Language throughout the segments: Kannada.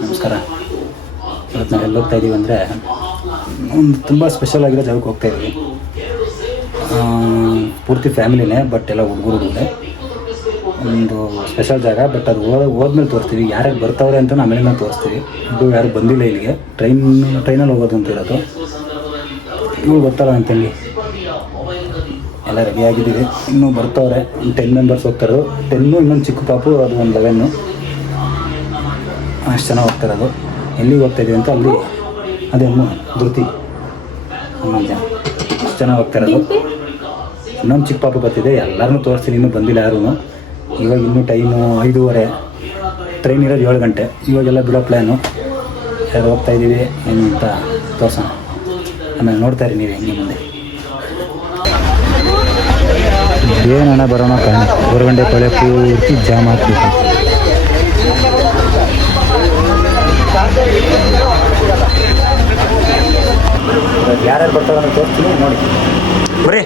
ನಮಸ್ಕಾರ. ಇವತ್ತು ನಾವು ಎಲ್ಲಿ ಹೋಗ್ತಾ ಇದ್ದೀವಿ ಅಂದರೆ ಒಂದು ತುಂಬ ಸ್ಪೆಷಲ್ ಆಗಿರೋ ಜಾಗಕ್ಕೆ ಹೋಗ್ತಾ ಇದ್ದೀವಿ. ಪೂರ್ತಿ ಫ್ಯಾಮಿಲಿನೇ, ಬಟ್ ಎಲ್ಲ ಹುಡುಗರುಗಳೇ. ಒಂದು ಸ್ಪೆಷಲ್ ಜಾಗ, ಬಟ್ ಅದು ಹೋದ್ಮೇಲೆ ತೋರಿಸ್ತೀವಿ. ಯಾರ್ಯಾರು ಬರ್ತಾವ್ರೆ ಅಂತ ಆಮೇಲೆ ತೋರಿಸ್ತೀವಿ. ಇದು ಯಾರು ಬಂದಿಲ್ಲ ಇಲ್ಲಿಗೆ, ಟ್ರೈನಲ್ಲಿ ಹೋಗೋದು ಅಂತ ಇರೋದು. ಇವ್ರು ಬರ್ತಾರ ಅಂತೇಳಿ ಎಲ್ಲ ರೆಡಿಯಾಗಿದ್ದೀವಿ. ಇನ್ನೂ ಬರ್ತಾವ್ರೆ. 10 ಮೆಂಬರ್ಸ್ ಹೋಗ್ತಾರೋ, 10 ಇನ್ನೊಂದು ಚಿಕ್ಕ ಪಾಪು, ಅದು ಒಂದು 11. ಅಷ್ಟು ಜನ ಹೋಗ್ತಾರದು. ಎಲ್ಲಿಗೆ ಹೋಗ್ತಾಯಿದ್ದೀವಿ ಅಂತ ಅಲ್ಲಿ ಅದೇ ಧೃತಿ 11 ಜನ, ಅಷ್ಟು ಜನ ಹೋಗ್ತಾರದು. ಇನ್ನೊಂದು ಚಿಕ್ಕ ಪಾಪು ಬರ್ತಿದೆ. ಎಲ್ಲರನ್ನೂ ತೋರಿಸ್ತೀನಿ, ಇನ್ನೂ ಬಂದಿಲ್ಲ ಯಾರೂ. ಇವಾಗ ಇನ್ನೂ ಟೈಮು 5:30, ಟ್ರೈನ್ ಇರೋದು 7 ಗಂಟೆ. ಇವಾಗೆಲ್ಲ ಬಿಡೋ ಪ್ಲ್ಯಾನು. ಯಾರು ಹೋಗ್ತಾಯಿದ್ದೀವಿ ಏನು ಅಂತ ತೋರ್ಸೋಣ. ಆಮೇಲೆ ನೋಡ್ತಾ ಇರಿ ನೀವು ಹೆಂಗೆ ಮುಂದೆ. ಏನಣ್ಣ ಬರೋಣ ಕಾಣಿ. ಹೊರಗಂಡೆ ಕೊಳೆ ಪೂರ್ತಿ ಜಾಮ್ ಆಗ್ತಿತ್ತು. ಯಾರ್ಯಾರು ಬರ್ತಾರೆ ಅಂತ ತೋರಿಸ್ತೀನಿ, ನೋಡಿ ಬರ್ರಿ.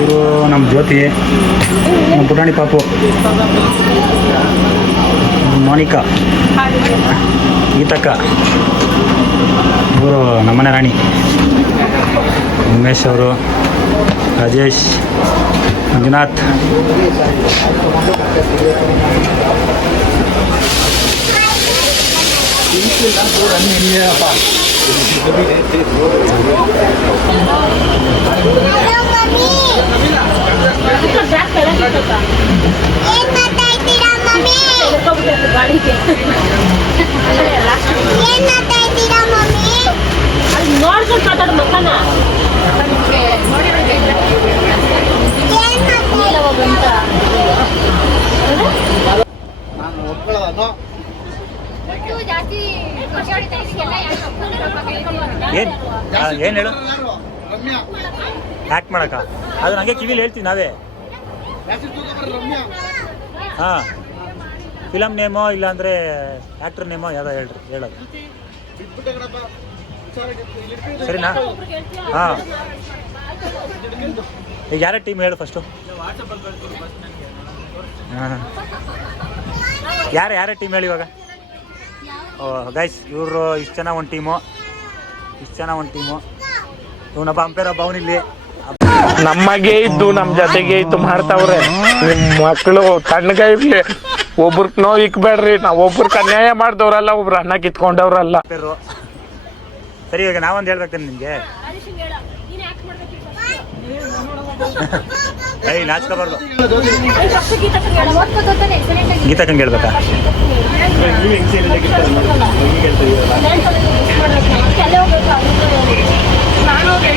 ಇವರು ನಮ್ಮ ಜ್ಯೋತಿ, ನಮ್ಮ ಪುಟಾಣಿ ಪಾಪು, ಮೋನಿಕಾ, ಗೀತಕ್ಕ, ಇವರು ನಮ್ಮನೆ ರಾಣಿ, ಉಮೇಶ್ ಅವರು, ರಾಜೇಶ್, ಮಂಜುನಾಥ್, ಏನು ಹೇಳು, ಆ್ಯಕ್ಟ್ ಮಾಡಕ್ಕ ಅದು ನನಗೆ ಕಿವಿಲಿ ಹೇಳ್ತೀವಿ ನಾವೇ. ಹಾಂ, ಫಿಲಮ್ ನೇಮೋ ಇಲ್ಲಾಂದರೆ ಆ್ಯಕ್ಟ್ರ್ ನೇಮೋ ಯಾವುದೋ ಹೇಳೋದು ಸರಿನಾ? ಹಾಂ, ಈಗ ಯಾರೇ ಟೀಮ್ ಹೇಳು ಫಸ್ಟು. ಹಾಂ, ಯಾರೇ ಟೀಮ್ ಹೇಳಿ ಇವಾಗ. ಗೈಸ್, ಇವರು ಇಷ್ಟು ಜನ ಒಂದು ಟೀಮು, ಇವನೊಬ್ಬ ಅಂಪೇರ್, ಒಬ್ಬ ಅವನಿಲ್ಲಿ. ನಮಗೆ ಇದ್ದು ನಮ್ಮ ಜೊತೆಗೆ ಇದ್ದು ಮಾಡ್ತಾವ್ರೆ. ನಿಮ್ಮ ಮಕ್ಕಳು ತಣ್ಣಗ ಇರ್ಲಿ, ಒಬ್ರಿಗೆ ನೋವು ಇಕ್ಬೇಡ್ರಿ. ನಾವು ಒಬ್ರಿಗೆ ಅನ್ಯಾಯ ಮಾಡ್ದವ್ರಲ್ಲ, ಒಬ್ರು ಅನ್ನ ಕಿತ್ಕೊಂಡವ್ರಲ್ಲ. ಸರಿ, ಇವಾಗ ನಾವೊಂದು ಹೇಳ್ಬೇಕೇನೆ ನಿಮಗೆ. ಏಯ್, ನಾಚ್ಕೋಬಾರ್ದು. ಗೀತಕ್ಕಂಗೆ ಹೇಳ್ಬೇಕಾ?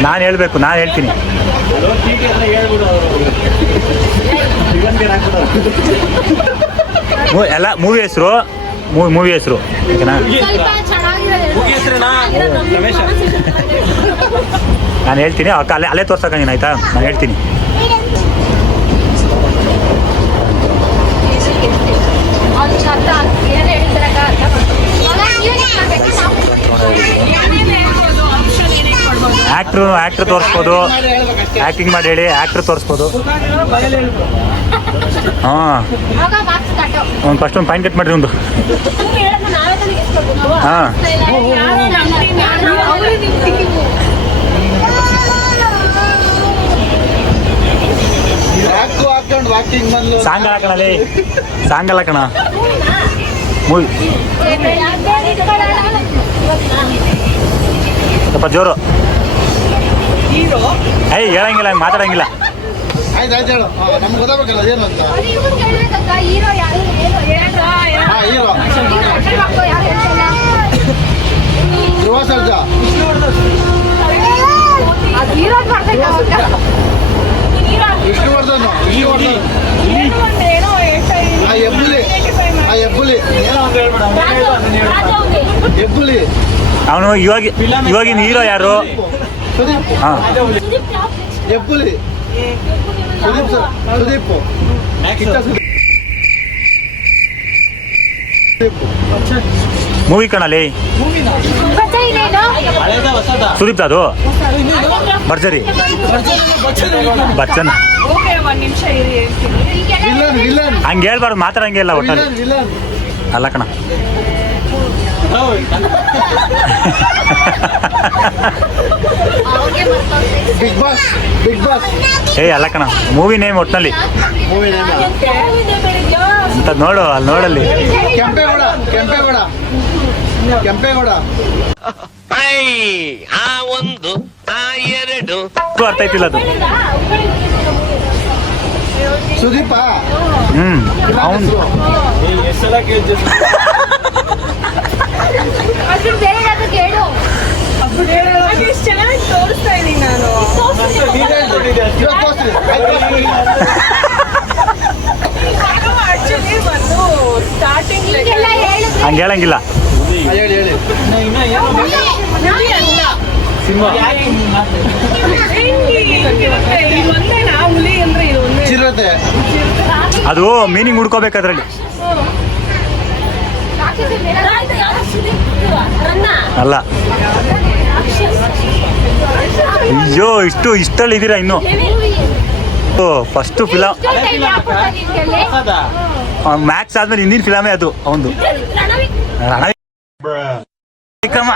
ನಾನು ಹೇಳ್ಬೇಕು, ನಾನು ಹೇಳ್ತೀನಿ. ಎಲ್ಲ ಮೂವಿ ಹೆಸರು, ಓಕೆನಾ? ನಾನು ಹೇಳ್ತೀನಿ, ಅಲ್ಲೇ ತೋರ್ಸಕ್ಕೆ ಆಯ್ತಾ? ನಾನು ಹೇಳ್ತೀನಿ. ಆ್ಯಕ್ಟ್ರ್ ತೋರಿಸ್ಬೋದು, ಆ್ಯಕ್ಟಿಂಗ್ ಮಾಡಿ ಹೇಳಿ, ಆ್ಯಕ್ಟ್ರ್ ತೋರಿಸ್ಬೋದು. ಹಾಂ, ಒಂದು ಫಸ್ಟ್ ಒಂದು ಪಾಯಿಂಟ್ ಕಟ್ ಮಾಡಿರಿ ಒಂದು. ಹಾಂ, ಸಾಂಗ್ ಹಾಕಣಲ್ಲಿ, ಸಾಂಗಲ್ಲ ಕಣ, ಮೂವಿ ಸ್ವಲ್ಪ ಜೋರು. ಏಯ್, ಹೇಳಂಗಿಲ್ಲ, ಮಾತಾಡಂಗಿಲ್ಲ. ಅವನು ಇವಾಗಿನ ಹೀರೋ ಯಾರು? ಹಾಂ, ಮೂವಿ ಕಣಲ್ಲಿ. ಸುದೀಪ್ ಅದು ಭರ್ಜರಿ ಬಚ್ಚನ್ ಹಂಗೆ ಹೇಳ್ಬಾರ್ದು ಮಾತಾಡಂಗೆ ಇಲ್ಲ ಒಟ್ಟಲ್ಲಿ ಅಲ್ಲ ಕಣ ಏಯ್ ಅಲ್ಲ ಕಣ ಮೂವಿ ನೇಮ್ ಒಟ್ಟಿನಲ್ಲಿ ಅಂತ ನೋಡು ಅಲ್ಲಿ ನೋಡಲ್ಲಿ ಕೆಂಪೇಗೌಡ ಅರ್ಥ ಐತಿಲ್ಲ ಅದು ಸುದೀಪ ಅವನು ಚೆನ್ನಾಗಿ ತೋರಿಸ್ತಾ ಇದೀನಿ ನಾನು ಆಕ್ಚುಲಿ ಬಂದು ಸ್ಟಾರ್ಟಿಂಗ್ ಹಂಗೆ ಹೇಳಂಗಿಲ್ಲ ಹೇಳಿ ಒಂದೇನಾ ಹುಲಿ ಅಂದ್ರೆ ಇದು ಒಂದೇ ಚಿರತೆ ಅದು ಮೀನಿಂಗ್ ಹುಡ್ಕೋಬೇಕು ಅದರಲ್ಲಿ ಅಲ್ಲ ಅಯ್ಯೋ ಇಷ್ಟಲ್ಲಿ ಇದ್ದೀರಾ ಇನ್ನು ಫಸ್ಟು ಫಿಲಮ್ ಮ್ಯಾಕ್ಸ್ ಆದ್ಮೇಲೆ ಹಿಂದಿನ ಫಿಲಮೇ ಅದು ಅವನು ವಿಕ್ರಮ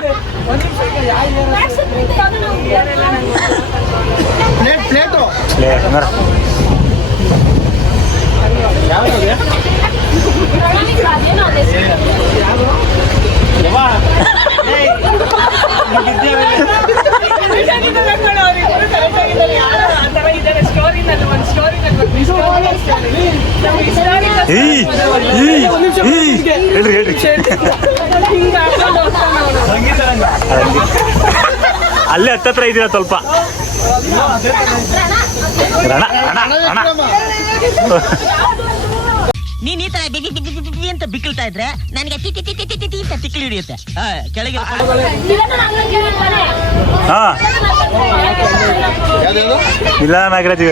ಪ್ಲೇಟು ಹೇಳ್ರಿ ಹೇಳ್ರಿ ಅಲ್ಲೇ ಹತ್ತತ್ರ ಇದ್ದೀರಾ ಸ್ವಲ್ಪ ರಣ ರಣ ರಣ ನೀನ್ ಈ ತರ ಬಿಗಿ ಬಿಗಿ ಬಿಗಿ ಬಿಗಿ ಅಂತ ಬಿಕ್ಕಳ್ತಾ ಇದ್ರೆ ನನಗೆ T T T T T T ಅಂತ ತಿಕ್ಕಲಿ ಹಿಡಿಯುತ್ತೆ ಕೆಳಗೆ ಹಾ ಇಲ್ಲ ನಾಗರಾಜ್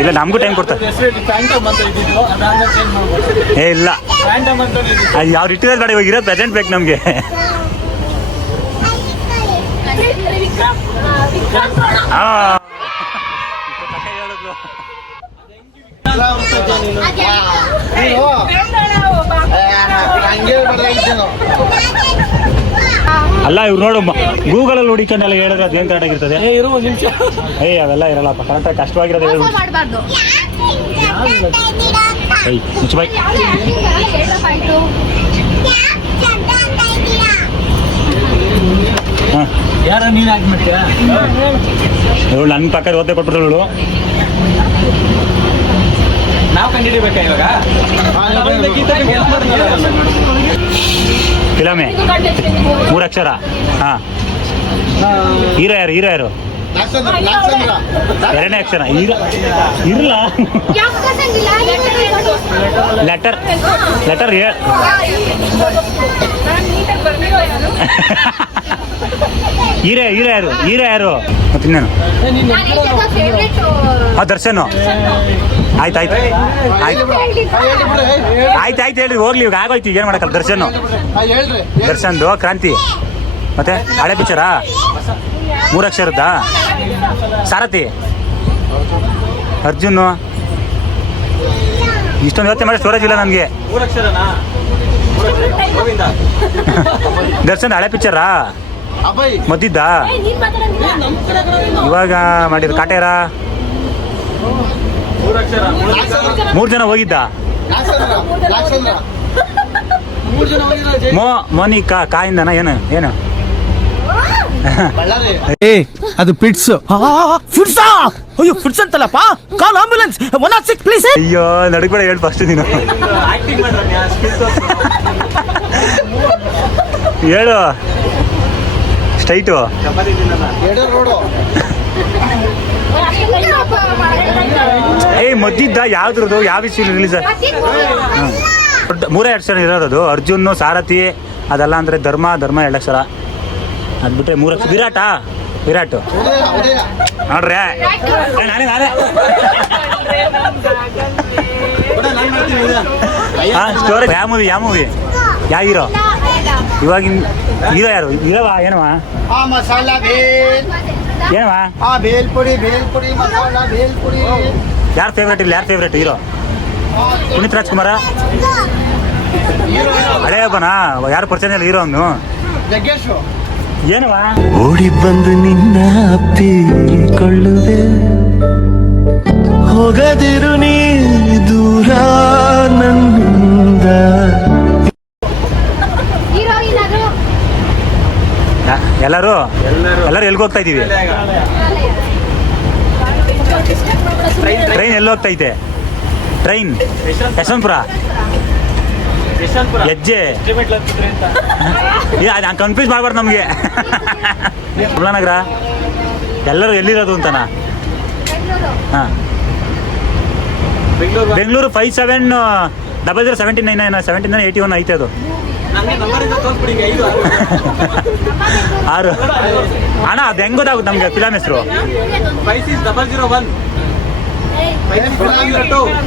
ಇಲ್ಲ ನಮಗೂ ಟೈಮ್ ಕೊಡ್ತಾರೆ ಏ ಇಲ್ಲ ಅದು ಯಾವ ಇಟ್ಟಿರೋದು ಬೇಡ ಇವಾಗ ಇರೋದು ಪ್ರೆಸೆಂಟ್ ಬೇಕು ನಮಗೆ ಅಲ್ಲ ಇವ್ರು ನೋಡು ಗೂಗಲಲ್ಲಿ ಹುಡುಕೊಂಡೆಲ್ಲ ಹೇಳಿದ್ರೆ ಅದೇನು ಕರೆಕ್ಟ್ ಆಗಿರ್ತದೆ ಏಯ್ ಅವೆಲ್ಲ ಇರಲ್ಲಪ್ಪ ಕರೆಕ್ಟಾಗಿ ಕಷ್ಟವಾಗಿರೋದು ಹೇಳಿ ಏಯ್ ಮುಚ್ಚ ಬಾಯ್ ಹಾಂ ಯಾರ ನೀನ್ ಹಾಕ್ಬಿಟ್ಟ ಇವಳು ನನ್ನ ಪಕ್ಕ ಓದ್ದೆ ಕೊಟ್ಬಿಟ್ರು ಇವಳು ನಾವು ಕಂಡಿಡಿಬೇಕಾ ಇವಾಗ ಫಿಲಮೇ 3 ಅಕ್ಷರ ಹಾಂ ಹೀರೋ ಯಾರು 2ನೇ ಅಕ್ಷರ ಇರಲ್ಲ ಲೆಟರ್ ಹೀರೋ ಯಾರು ಮತ್ತೆ ಇನ್ನೇನು ದರ್ಶನ್ ಆಯ್ತು ಹೇಳಿ ಹೋಗ್ಲಿ ಇವಾಗ ಆಗೋಯ್ತು ಏನು ಮಾಡಕ್ಕಲ್ಲ ದರ್ಶನ್ದು ಕ್ರಾಂತಿ ಮತ್ತೆ ಹಳೆ ಪಿಕ್ಚರಾ 3 ಅಕ್ಷರದ್ದಾ ಸಾರಥಿ ಅರ್ಜುನ್ ಇಷ್ಟೊಂದು ಯೋಚನೆ ಮಾಡಿ ಸ್ಟೋರೇಜ್ ಇಲ್ಲ ನನಗೆ ದರ್ಶನ್ ಹಳೆ ಪಿಕ್ಚರಾ ಮದ್ದಿದ್ದ ಇವಾಗ ಮಾಡಿದ್ರು ಕಾಟೇರ 3 ಜನ ಹೋಗಿದ್ದ ಮೋನಿಕಾ ಕಾಯಿಂದನ ಏನು ಅದು ಪಿಟ್ಸ್ ಫಿಟ್ಸಾ ಅಯ್ಯೋ ಫಿಟ್ಸ್ ಅಂತಲ್ಲಪ್ಪ ಕಾಲ್ ಆಂಬುಲೆನ್ಸ್ 106 ಪ್ಲೀಸ್ ಅಯ್ಯೋ ನಡಕ್ಬೇಡ ಹೇಳಿ ಫಸ್ಟ್ ನೀನು ಹೇಳು ಸ್ಟ್ರೈಟು ಏಯ್ ಮದ್ದಿದ್ದ ಯಾವ್ದ್ರದ್ದು ಯಾವ ವಿಷಯ ರಿಲೀಸ್ 3 ಅಕ್ಷರ ಇರೋದು ಅರ್ಜುನ್ ಸಾರಥಿ ಅದೆಲ್ಲ ಅಂದರೆ ಧರ್ಮ 2 ಅಕ್ಷರ ಅದು ಬಿಟ್ಟರೆ 3 ಅಕ್ಷರ ವಿರಾಟ್ ನೋಡ್ರಿ ನಾನೇ ಹಾಂ ಸ್ಟೋರಿ ಯಾವ ಮೂವಿ ಯಾವ ಹೀರೋ ಇವಾಗಿನ ಹೀರೋ ಯಾರು ಹೀರೋವಾ ಏನವಾ ಮಸಾಲಾ ಭೇಲ್ ಏನವಾ ಭೇಲ್ ಪುಡಿ ಮಸಾಲಾ ಭೇಲ್ ಪುಡಿ ಯಾರು ಫೇವ್ರೇಟ್ ಇಲ್ಲ ಯಾರು ಫೇವ್ರೇಟ್ ಹೀರೋ ಪುನೀತ್ ರಾಜ್ಕುಮಾರ ಹಳೆ ಹಬ್ಬನಾ ಯಾರು ಪರಿಚಯ ಇಲ್ಲ ಹೀರೋ ಅವನು ಜಗ್ಗೇಶ್ ಏನವಾ ಓಡಿ ಬಂದು ನಿನ್ನ ಅಪ್ಪಿಕೊಳ್ಳುವೆ ಹೋಗದಿರು ನೀ ದೂರ ನನ್ನಿಂದ ಎಲ್ಲರೂ ಎಲ್ಲಿಗೆ ಹೋಗ್ತಾ ಇದ್ದೀವಿ ಟ್ರೈನ್ ಎಲ್ಲಿ ಹೋಗ್ತೈತೆ ಟ್ರೈನ್ ಯಶವಂತಪುರ ಹೆಜ್ಜೆ ನಾನು ಕನ್ಫ್ಯೂಸ್ ಮಾಡ್ಬಾರ್ದು ನಮಗೆ ನಗರ ಎಲ್ಲರೂ ಎಲ್ಲಿರೋದು ಅಂತನಾ ಹಾಂ ಬೆಂಗಳೂರು 570079 7981 ಐತೆ ಅದು 6 ಅಣ್ಣ ಅದು ಹೆಂಗೆ ಗೊತ್ತಾಗುತ್ತೆ ನಮಗೆ ಫಿಲಮ್ ಹೆಸರು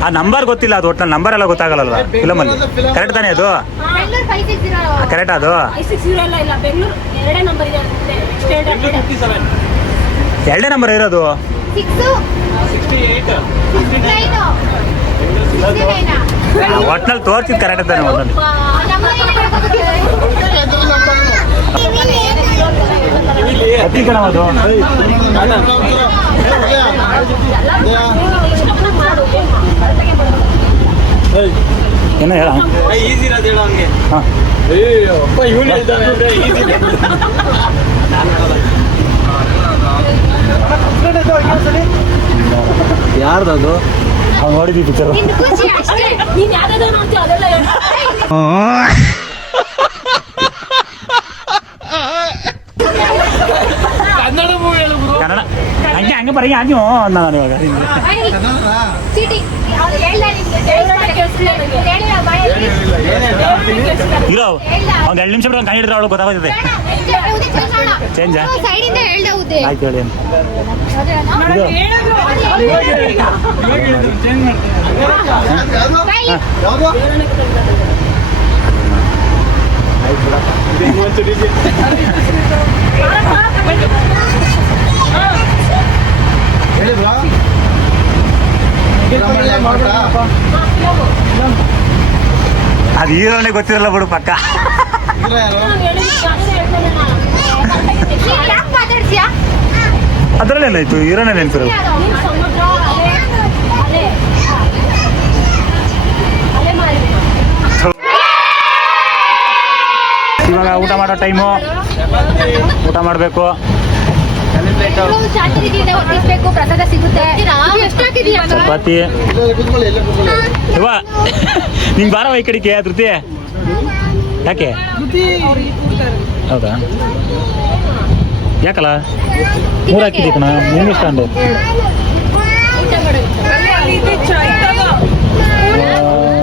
ಆ ನಂಬರ್ ಗೊತ್ತಿಲ್ಲ ಅದು ಒಟ್ಟು ನಂಬರ್ ಎಲ್ಲ ಗೊತ್ತಾಗಲ್ಲ ಫಿಲಮಲ್ಲಿ ಕರೆಕ್ಟ್ ತಾನೇ ಅದು ಕರೆಕ್ಟ್ ಅದು ಎರಡೇ ನಂಬರ್ ಇರೋದು ಒಟ್ನಲ್ಲಿ ತೋರ್ಸಿದ್ ಕರೆಕ್ಟ್ ತಾನೆ ಒಂದೊಂದು ಅತಿ ಕಣ ಅದು ಏನೋ ಹೇಳ ಹಾಂ ಯಾರ್ದದು ಅವ್ನು ನೋಡಿದ್ವಿ ಪಿಕ್ಚರ್ ಕನ್ನಡ ಹಂಗೆ ಬರೀ ನೀವು ನಾನು ಇವಾಗ ಇರೋ ಒಂದು 2 ನಿಮಿಷ ಬಿಟ್ಟು ಕೈ ಹಿಡಿದ್ರೆ ಅವಳು ಗೊತ್ತಾಗೋದಿದೆ ಚೇಂಜಾ ಆಯ್ತು ಹೇಳಿ ಅದು ಹೀರೋನೇ ಗೊತ್ತಿರಲ್ಲ ಬಿಡು ಪಕ್ಕ ಅದ್ರಲ್ಲೇನಾಯ್ತು ಹೀರೋನೇ ನೆನ್ಪಿರೋದು ಇವಾಗ ಊಟ ಮಾಡೋ ಟೈಮು ಊಟ ಮಾಡಬೇಕು ಪ್ರಸಾದ ಸಿಗುತ್ತೆ ಚಪಾತಿ ಇವ ನಿಂಗೆ ಬಾರವ ಈ ಕಡೆಗೆ ಧೃತಿ ಯಾಕೆ ಹೌದಾ ಯಾಕಲ್ಲ 3 ಹಾಕಿದ್ದೆ ಕಣ ನಿಮ್ಗೆ ಇಷ್ಟ ಅಂದೆ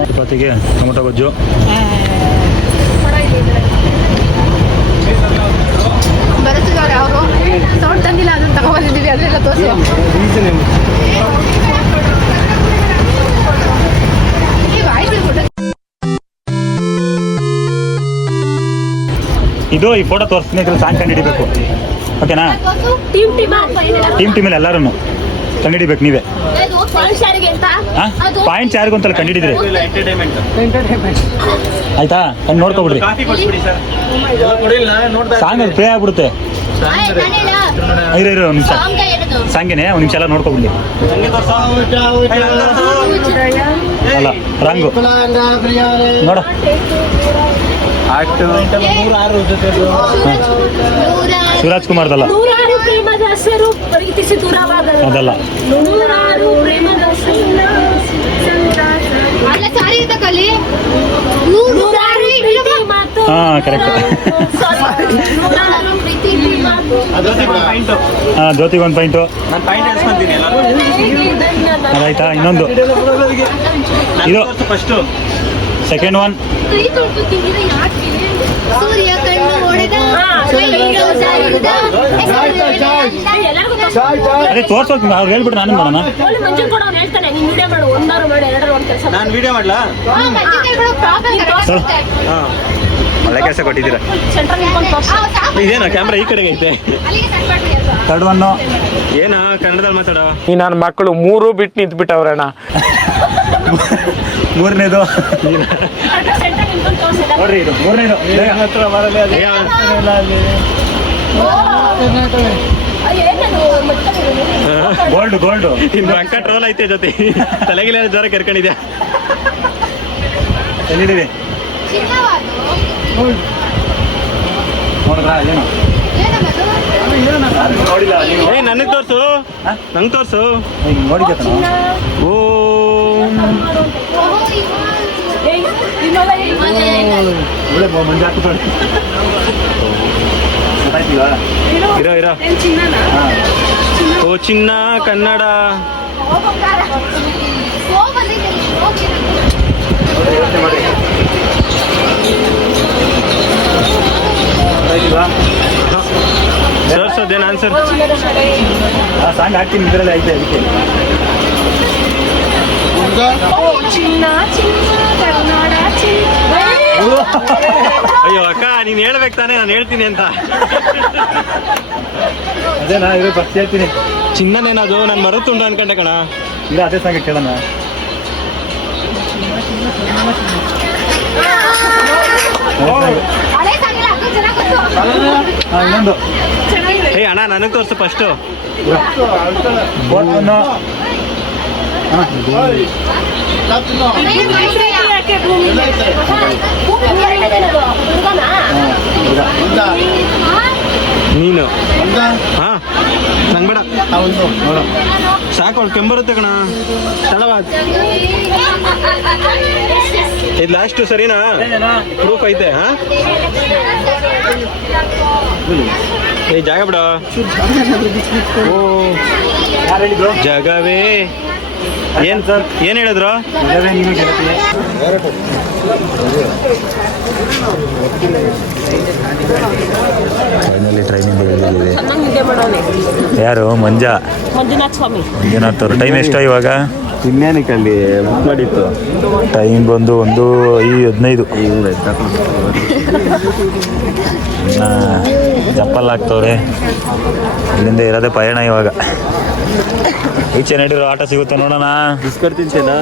ಚಪಾತಿಗೆ ಟೊಮೊಟೊ ಗೊಜ್ಜು ಬರುತ್ತಿದ್ದಾರೆ ಅವರು ಸೌಂಡ್ ತಂದಿಲ್ಲ ಅದನ್ನ ತಗೊಂಡಿದ್ದೀವಿ ಅದನ್ನೆಲ್ಲ ತೋರಿಸಿ ಇದು ಈ ಫೋಟೋ ತೋರಿಸ್ತೀನಿ ಇದ್ರಲ್ಲಿ ಸಾಂಗ್ ಕಂಡುಹಿಡಿಬೇಕು ಓಕೆನಾ ಟೀಮಲ್ಲಿ ಎಲ್ಲರೂ ಕಂಡುಹಿಡಿಬೇಕು ನೀವೇ ಪಾಯಿಂಟ್ಸ್ ಯಾರಿಗೂ ಅಂತಲ್ಲ ಕಂಡುಹಿಡಿದ್ರಿ ಆಯ್ತಾ ಕಣ್ಣು ನೋಡ್ಕೊಬಿಡ್ರಿ ಸಾಂಗ್ ಅದು ಪ್ಲೇ ಆಗ್ಬಿಡುತ್ತೆ ಇರೋ ಒಂದು ನಿಮಿಷ ಸಾಂಗೇನೆ ಒಂದು ನಿಮಿಷ ಎಲ್ಲ ನೋಡ್ಕೊಬಿಡ್ಲಿ ಅಲ್ಲ ರಂಗು ನೋಡ ಶಿವರಾಜ್ ಕುಮಾರ್ದಲ್ಲ ಅದಲ್ಲ ಹಾ ಕರೆಕ್ಟ್ ಹಾ ಜ್ಯೋತಿಗೆ ಒಂದು ಪಾಯಿಂಟು ಅದಾಯ್ತಾ ಇನ್ನೊಂದು ಇದು ಸೆಕೆಂಡ್ ಒನ್ ಸೂರ್ಯ ಕಣ್ಣು ಹೊಡೆದ ಅದೇ ತೋರ್ಸೋಕೆ ಅವ್ರು ಹೇಳ್ಬಿಟ್ಟು ನಾನು ಮಾಡೋಣ. ನಾನು ವಿಡಿಯೋ ಮಾಡ್ಲಾ? ಒಳ್ಳೆ ಕೆಲಸ ಕೊಟ್ಟಿದ್ದೀರಾ. ಇದೇನೋ ಕ್ಯಾಮ್ರಾ ಈ ಕಡೆಗೆ ಐತೆ. ಥರ್ಡ್ ಒನ್ನು ಏನೋ ಕನ್ನಡದಲ್ಲಿ ಮಾತಾಡೋ. ಈ ನನ್ನ ಮಕ್ಕಳು 3 ಬಿಟ್ಟು ನಿಂತ್ಬಿಟ್ಟವ್ರಣ್ಣ. ಮೂರನೇದು ನೋಡ್ರಿ, ಇದು ಮೂರನೇದು ಗೋಲ್ಡ್ ಗೋಲ್ಡ್. ಇನ್ನು ವೆಂಕಟ್ ರೋಲ್ ಐತೆ ಜೊತೆ ತಲೆಗಿಲ್ಲ ಜ್ವರ ಕೆರ್ಕೊಂಡಿದ್ಯಾ. ಎಲ್ಲಿದ್ದೀವಿ ನೋಡಿದ್ರಾ? ಏನು ನೋಡಿಲ್ಲ ನೀವು? ನನಗೆ ತೋರ್ಸು, ನಂಗೆ ತೋರ್ಸು. ನೋಡಿದ್ದೆ ಓ ಒಳ್ಳೆ ಮಂಜು ಹಾಕಿ ನೋಡಿ. ಇರೋ ಇರೋ. ಓ ಚಿನ್ನ ಕನ್ನಡ. ತೋರ್ಸೋದೇನು ಆನ್ಸರ್? ಸಾಂಗ್ ಹಾಕ್ತೀನಿ, ಇದರಲ್ಲಿ ಐತೆ ಅದಕ್ಕೆ. ಅಯ್ಯೋ ಅಕ್ಕ, ನೀನ್ ಹೇಳ್ಬೇಕು ತಾನೇ, ನಾನು ಹೇಳ್ತೀನಿ ಅಂತ. ಅದೇ ನಾ ಇರೋ ಫಸ್ಟ್ ಹೇಳ್ತೀನಿ. ಚಿನ್ನನೇನದು? ನಾನು ಮರುತ್ತುಂಡು ಅನ್ಕೊಂಡೆ ಕಣ. ಇಲ್ಲ, ಅದೇ ಸಾಂಗ್ ಕೇಳೋಣ. ಇನ್ನೊಂದು. ಏ ಅಣ್ಣ, ನನಗೆ ತೋರಿಸು ಫಸ್ಟು. ನೀನು ಹಾ ನಂಗೆ ಬೇಡ, ನೋಡು ಸಾಕು. ಅವ್ಳು ಕೆಂಬರುತ್ತೆ ಕಣ. ತಡವಾದ ಇದು ಲಾಸ್ಟು, ಸರಿನಾ? ಪ್ರೂಫ್ ಐತೆ. ಹಾ ಏ ಜಾಗ ಬಿಡ. ಓ ಜಗವೇ ಏನ್ ಸರ್, ಏನ್ ಹೇಳಿದ್ರು? ಟ್ರೈನಿಂದ ಯಾರು? ಮಂಜುನಾಥ್ ಅವರು. ಟೈಮ್ ಎಷ್ಟೋ ಇವಾಗ? ಇನ್ನೇನಕ್ಕಲ್ಲಿ ಬುಕ್ ಮಾಡಿತ್ತು. ಟೈಮ್ ಬಂದು 1:15. ಚಪ್ಪಲ್ ಹಾಕ್ತವ್ರೆ. ಇಲ್ಲಿಂದ ಇರೋದೇ ಪಯಣ ಇವಾಗ. ಈಚೆ ನಡೀರೋ ಆಟ ಸಿಗುತ್ತೆ ನೋಡೋಣ. ಬಿಸ್ಕಟ್ ತಿಂತೇನಾ?